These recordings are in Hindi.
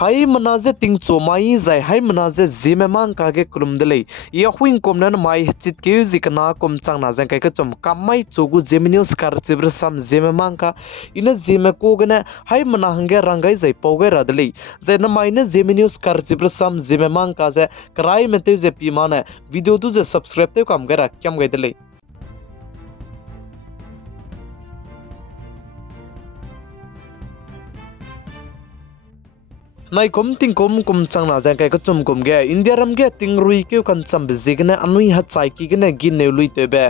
hai manaze ting chomai zai hai manaze zeme mang ka ge krum dele ye huing kom nan mai chit ke zikna kom chang na jang kai ka chom kamai chogu Zeme news kar chibr sam zeme mang ka ina zeme ko gna hai mana hange rangai zai poge radle zai na mai na Zeme news kar chibr sam zeme mang ka ze krai mete ze pi mana video tu ze subscribe te kam gara kyam gai dele nai kom ting kom chang na jang kai ka chum kom ge india ram ge ting rui ke kan cham bezig ne anui ha chai ki ge ne gi ne lui te be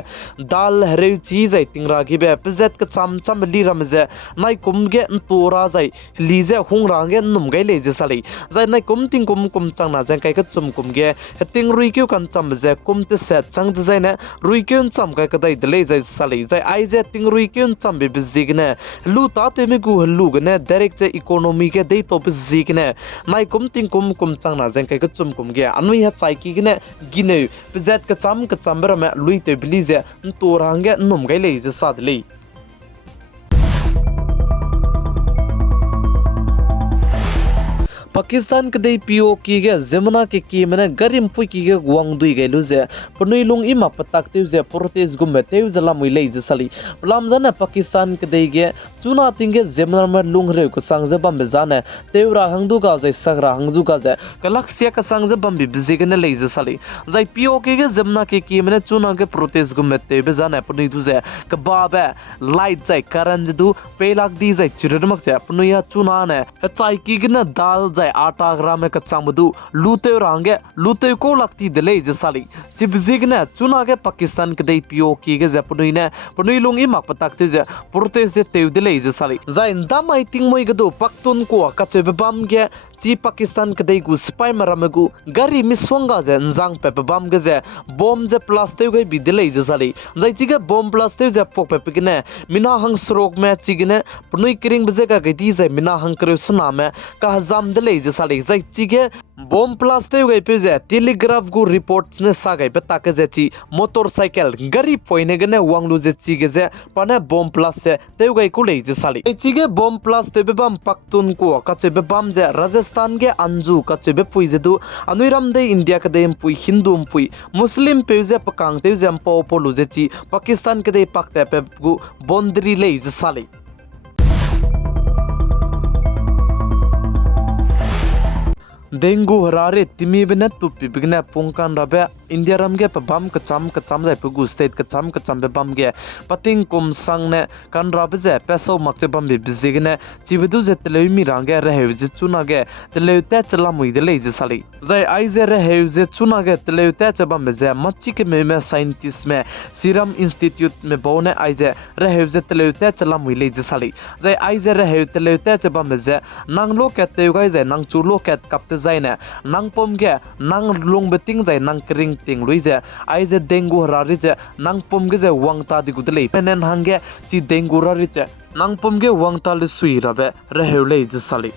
dal hreu chi zai ting ra gi be pzet ka cham li ram ze nai kom ge tu ra zai li ze hung ra ge num gai le je sali zai nai kom ting kom chang na jang kai ka chum kom ge ting rui ke kan cham ze kom te set chang de zai ne rui ke cham kai ka dai de le zai sali zai ai ze ting rui ke cham be bezig ne lu ta te me gu lu ge ne direct ze economy ge dei to bezig ne nai kum ting kum chang na jeng kai ka chum kum ge anui ha chai ki ne gine pzet ka cham ber me lui te blize to range num gai le je sad le Pakistan के दे पीओ की गे जमुना के की मने गरिम पुई की गे गुवांग दुई गे लुजे पनुई लुंग इमा पताक ते जे प्रोटेस्ट गुमे ते जला मुइले जे सली पलाम जाने पाकिस्तान के दे गे चुना तिंगे जमुना में लुंग रे को संग जे बम जाने तेवरा हंगदु गा जे सगरा हंगजु गा जे कलक्सिया का संग जे बम बिजे गे ने ले जे सली जाय पीओ के गे जमुना के की मने चुना के प्रोटेस्ट गुमे ते बे जाने पनुई दु जे क बाबे लाइट जाय करंज दु पेलाक दी जाय चिरमक जे पनुया चुना ने चाय की गे ने दाल आटा ग्राम में कच्चा मधु लूते रांगे लूते को लगती दिले जसाली सिबजिग ने चुना के पाकिस्तान के दे पीओ की गे जपनुई ने पनुई लुंगी मा पताक जे प्रोटेस्ट जे तेव दिले जसाली जाइन दा माइटिंग मोय गदो पक्तुन को कचे बम गे ची पाकिस्तान के दे गु स्पाई मरमगु गरी मिसवंगा जे नजांग पे बम गे जे बम जे प्लास्टिक गे बिदिले जसाली जाय चिगे बम प्लास्टिक जे पक पे किने मिना हंग स्रोक में चिगने पनुई किरिंग बजे का गदी जे मिना हंग करे सना में का हजाम दिले जसाली जाय चिगे बम प्लास्टिक गे पे जे टेलीग्राफ गु रिपोर्ट्स ने सा गे पे ताके जे ची मोटरसाइकिल गरी पोइने गने वांगलु जे चिगे जे पने बम प्लास से तेव गे कुले जसाली चिगे बम प्लास्टिक बम पक्तुन को कचे बम जे राजस्थान के अंजू कचे बे पुई जेदु अनुइराम दे इंडिया के दे पुई हिंदू पुई मुस्लिम पे जे पकांग ते जे पो पोलु जे ची पाकिस्तान के दे पकते पे गु बोंदरी ले जसाली डेंगू हरारे तिमी बने तुपि बिगने पुंकान रबे इंडिया रम गे पबम कचम जाय पुगु स्टेट कचम बे बम गे पतिंग कुम संग ने कान रबे जे पेसो मक्ते बम बे बिजिगने चिबदु जे तले मी रांगे रहे जे चुना गे तले ते चला मुइ दे ले जे साली जाय आई जे रहे जे चुना गे तले ते च बम जे मच्ची के में साइंटिस्ट में सीरम इंस्टीट्यूट में बोने आई जे रहे जे तले ते चला मुइ ले जे साली जाय आई जे रहे तले ते च बम जे नंग लो के ते गाय जे नंग चुलो के कपते जायने नंग पम गे नंग लुंग बेटिंग जाय नंग करिंग तिंग लुइ जे आई जे डेंगू हरारि जे नंग पम गे जे वांगता दि गुदले पेनेन हंगे ची डेंगू हरारि जे नंग पम गे वांगता ले सुई रबे रहेले जे साली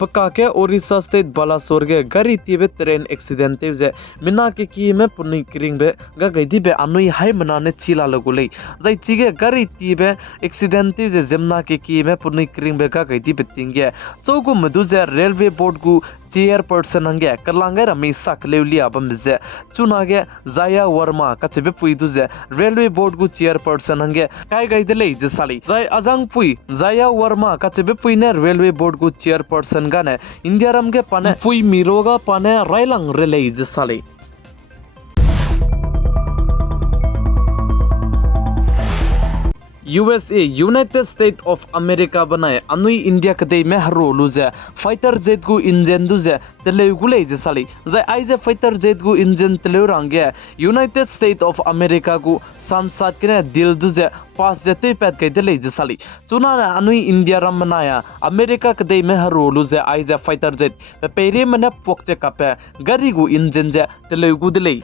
पक्का के ओडिशा स्टेट बालासोर के गाड़ी तीबे ट्रेन एक्सीडेंट जे मिना के की में पुनी किरिंग बे गा गैदी बे अनुई हाई मनाने चिला लगुले जाय चिगे गाड़ी तीबे एक्सीडेंट जे जमना के की में पुनी किरिंग बे गा गैदी बे तिंगे चौगु मधु जे रेलवे बोर्ड गु चेयरपर्सन हंगे करलांगे रमी सकलेवली अबम जे चुनागे जाया वर्मा कचबे पुइदु जे रेलवे बोर्ड गु चेयरपर्सन हंगे काय गैदले जे साली जाय अजांग पुई जाया वर्मा कचबे पुइने रेलवे बोर्ड गु चेयरपर्सन गाने इंडिया रम के पाने पुई मिरोगा पाने राइलंग रेले जे साली USA United state of America बनाए अनुई इंडिया कदे में हरो लुजे फाइटर जेट गु इंजन दुजे तले गुले जे साली जे आइजे फाइटर जेट गु इंजन तले रंगे यूनाइटेड स्टेट ऑफ अमेरिका गु संसद के दिल दुजे पास जेते पेट के दले जे साली चुना अनुई इंडिया रम बनाया अमेरिका कदे में हरो लुजे आइजे फाइटर जेट पेरे मने पोकचे कपे गाड़ी गु इंजन जे तले गु दले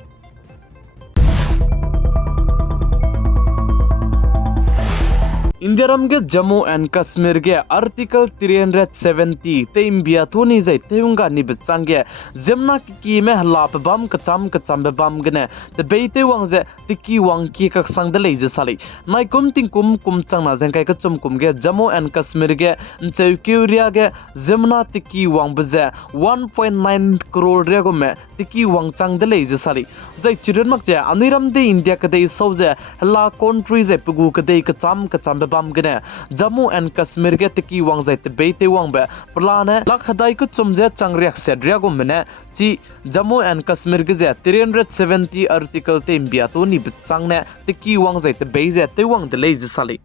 India ramge Jammu and Kashmir ge Article 370 te India thuni zai teunga ni bchange zemna ki me lap bam kacham be bam gene te beite wangze tiki wang ki ka sang de leje sali nai kum ting kum chang na jeng kai ka chum kum ge Jammu and Kashmir ge ncheu kyuria ge zemna tiki wang bze 1.9 crore re go me tiki wang chang de leje sali zai chiren mak je aniram de India ka dei soje la country ze pugu ka dei kacham be bam gene Jammu and Kashmir ge tiki wang zai te beite wang be plane lak hadai ku chumje changriak se dria go mene chi Jammu and Kashmir ge 370 article te India to ni bchang ne tiki wang zai te beije te wang de leje sali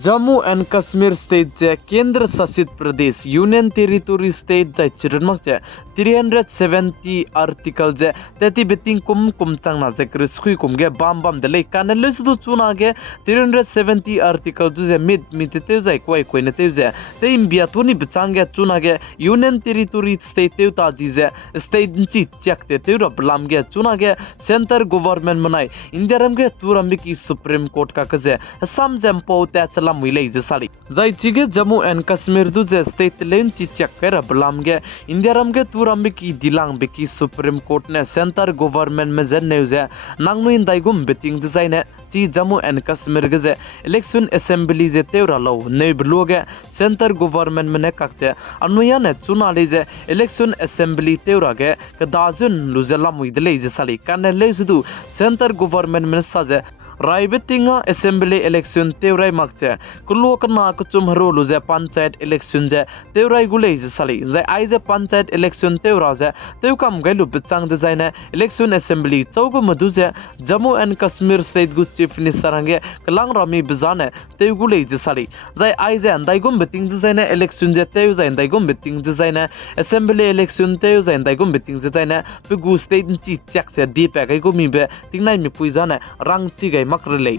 Jammu and Kashmir state je Kendra Shasit Pradesh Union Territory state je chirmak je 370 article je teti beting kum chang na je kriskui kum ge bam de le kan le su chuna ge 370 article je mit te je koi ne te je te imbia to ni bchang ge chuna ge Union Territory state te ta di je state chi chak te ro blam ge chuna ge center government manai India ram ge turam ki Supreme Court ka je sam jam po ta मुइले जसाली जाय चिगे जम्मू एंड कश्मीर दु जे स्टेट लेन चि चेक कर बलाम गे इंडिया रम गे तुरम की दिलांग बेकी सुप्रीम कोर्ट ने सेंटर गवर्नमेंट में जन ने जे नांगनु इन दाइगुम बेटिंग डिजाइन ची जम्मू एंड कश्मीर गे जे इलेक्शन असेंबली जे तेवरा लो ने ब्लो गे सेंटर गवर्नमेंट में ने काकते अनुया ने चुना ले जे इलेक्शन असेंबली तेवरा गे कदाजुन लुजेला मुइदले जसाली काने ले सुदु सेंटर गवर्नमेंट में साजे राइबेटिंगा असेंबली इलेक्शन तेवराई मागचे कुल्लो कना कुचुम हरो लुजे पंचायत इलेक्शन जे तेवराई गुले जसाली जे आइजे पंचायत इलेक्शन तेवरा जे तेवकम गैलु बिचांग डिजाइन इलेक्शन असेंबली चौगु मधु जे जम्मू एंड कश्मीर स्टेट गु चीफ मिनिस्टर हंगे कलांग रामी बिजाने तेवगुले जसाली जे आइजे अंदाइगुम बिटिंग डिजाइन इलेक्शन जे तेव जे अंदाइगुम बिटिंग डिजाइन असेंबली इलेक्शन तेव जे अंदाइगुम बिटिंग डिजाइन पिगु स्टेट ची चेक से दीपे गैगु मिबे तिंगनाइ मि पुइजाने रंग ची makrele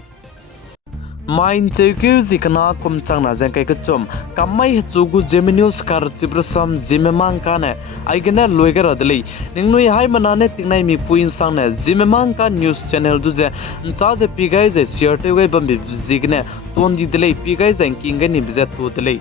main chekyu zikna kum changna jengkai kchum kamai chugu Zeme News kar chibrasam Zeme mang kane aigena loigar adlei ningnui hai manane tingnai mi puin sangne Zeme mang ka news channel du je cha je pigai je share te wei bam zigne ton di delei pigai jeng kinga ni bje tu delei